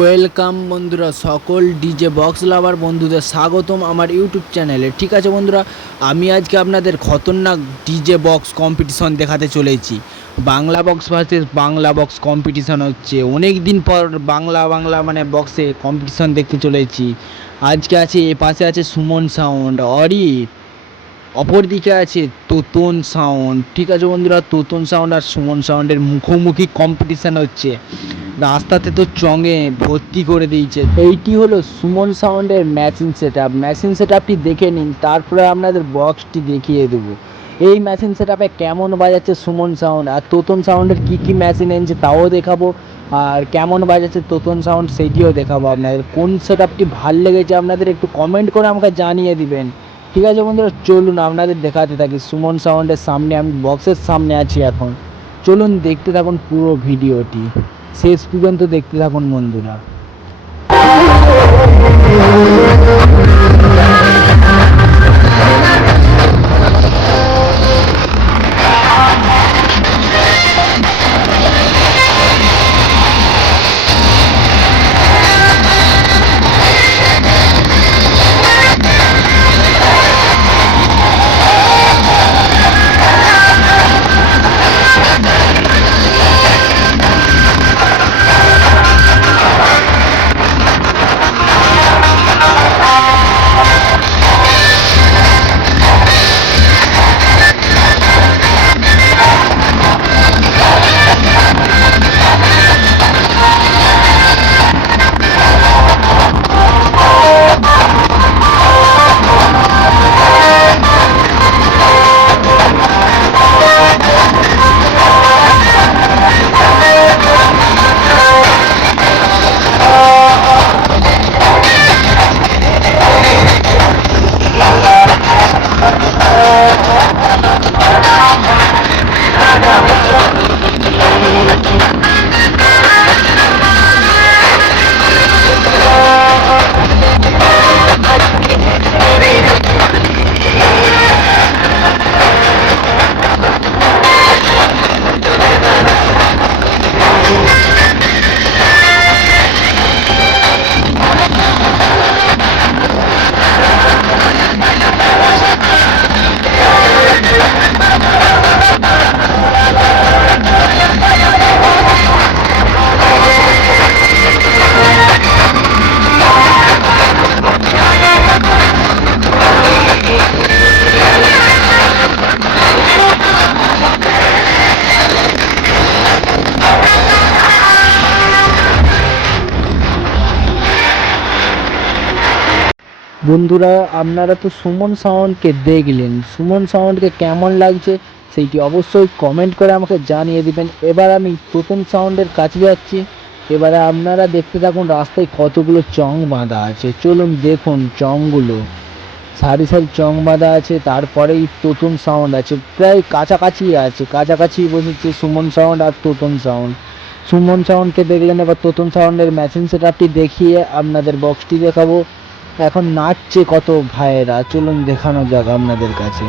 Welcome বন্ধুরা, সকল DJ box লাভার বন্ধুদের স্বাগতম আমার ইউটিউব চ্যানেলে। ঠিক আছে বন্ধুরা, আমি আজকে আপনাদের খতরনাক ডিজে বক্স কম্পিটিশন দেখাতে চলেছি। Bangla box versus Bangla box competition হচ্ছে। অনেক দিন পর বাংলা মানে বক্সে কম্পিটিশন দেখতে চলেছি। আজকে আছে, এ পাশে আছে সুমন সাউন্ড, অরিফ, অপরদিকে আছে তোতন সাউন্ড। ঠিক আছে বন্ধুরা, তোতন সাউন্ড আর সুমন সাউন্ডের মুখোমুখি কম্পিটিশান হচ্ছে। রাস্তাতে তো চঙে ভর্তি করে দিয়েছে। এইটি হলো সুমন সাউন্ডের মেশিন সেট আপটি দেখে নিন, তারপরে আপনাদের বক্সটি দেখিয়ে দেবো। এই মেশিন সেট আপে কেমন বাজাচ্ছে সুমন সাউন্ড, আর তোতন সাউন্ডের কী কী মেশিন এনেছে তাও দেখাবো, আর কেমন বাজাচ্ছে তোতন সাউন্ড সেইটিও দেখাবো। আপনাদের কোন সেট আপটি ভাল লেগেছে আপনাদের একটু কমেন্ট করে আমাকে জানিয়ে দিবেন। ঠিক আছে বন্ধুরা, চলুন আপনাদের দেখাতে থাকি। সুমন সাউন্ডের সামনে, আমি বক্সের সামনে আছি এখন। চলুন দেখতে থাকুন পুরো ভিডিওটি, শেষ পর্যন্ত দেখতে থাকুন বন্ধুরা। বন্ধুরা, আপনারা তো সুমন সাউন্ডকে দেখলেন, সুমন সাউন্ডকে কেমন লাগছে সেইটি অবশ্যই কমেন্ট করে আমাকে জানিয়ে দিবেন। এবার আমি তোতন সাউন্ডের কাছে যাচ্ছি। এবারে আপনারা দেখতে থাকুন রাস্তায় কতগুলো চং বাঁধা আছে। চলুন দেখুন চংগুলো, সারি সারি চং বাঁধা আছে। তারপরেই তোতন সাউন্ড আছে, প্রায় কাছাকাছি বসেছে সুমন সাউন্ড আর তোতন সাউন্ড। সুমন সাউন্ডকে দেখলেন, এবার তোতন সাউন্ডের মেশিন সেট আপটি দেখিয়ে আপনাদের বক্সটি দেখাবো। এখন নাচছে কত ভাইয়েরা, চলুন দেখানো যাক আপনাদের কাছে।